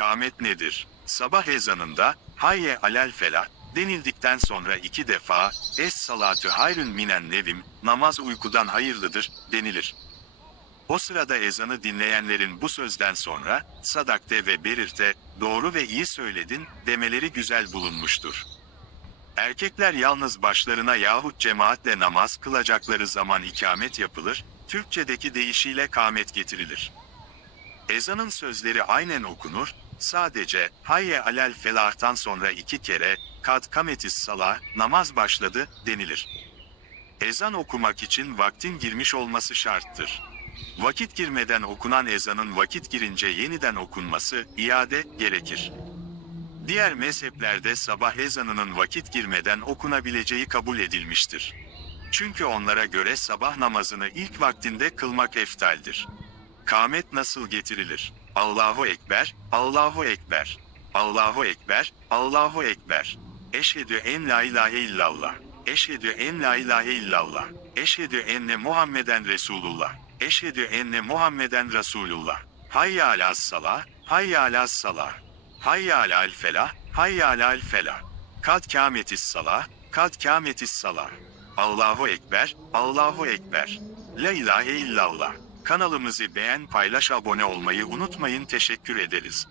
Kâmet nedir? Sabah ezanında, hayye alel felah, denildikten sonra iki defa, es salatü hayrün minen nevim, namaz uykudan hayırlıdır, denilir. O sırada ezanı dinleyenlerin bu sözden sonra, sadakte ve berirte, doğru ve iyi söyledin, demeleri güzel bulunmuştur. Erkekler yalnız başlarına yahut cemaatle namaz kılacakları zaman ikamet yapılır, Türkçedeki deyişiyle kâmet getirilir. Ezanın sözleri aynen okunur, sadece hayye alel felahtan sonra iki kere kad kametis salah namaz başladı denilir. Ezan okumak için vaktin girmiş olması şarttır. Vakit girmeden okunan ezanın vakit girince yeniden okunması iade gerekir. Diğer mezheplerde sabah ezanının vakit girmeden okunabileceği kabul edilmiştir. Çünkü onlara göre sabah namazını ilk vaktinde kılmak eftaldir. Kâmet nasıl getirilir? Allahu Ekber, Allahu Ekber. Allahu Ekber, Allahu Ekber. Eşhedü en la ilahe illallah. Eşhedü en la ilahe illallah. Eşhedü enne Muhammeden Resulullah. Eşhedü enne Muhammeden Resulullah. Hayya alâs salah, hayya alâs salah. Hayya alâl felah, hayya alâl felah. Kad kâmetis salah, kad kâmetis salah. Allahu Ekber, Allahu Ekber. La ilahe illallah. Kanalımızı beğen, paylaş, abone olmayı unutmayın. Teşekkür ederiz.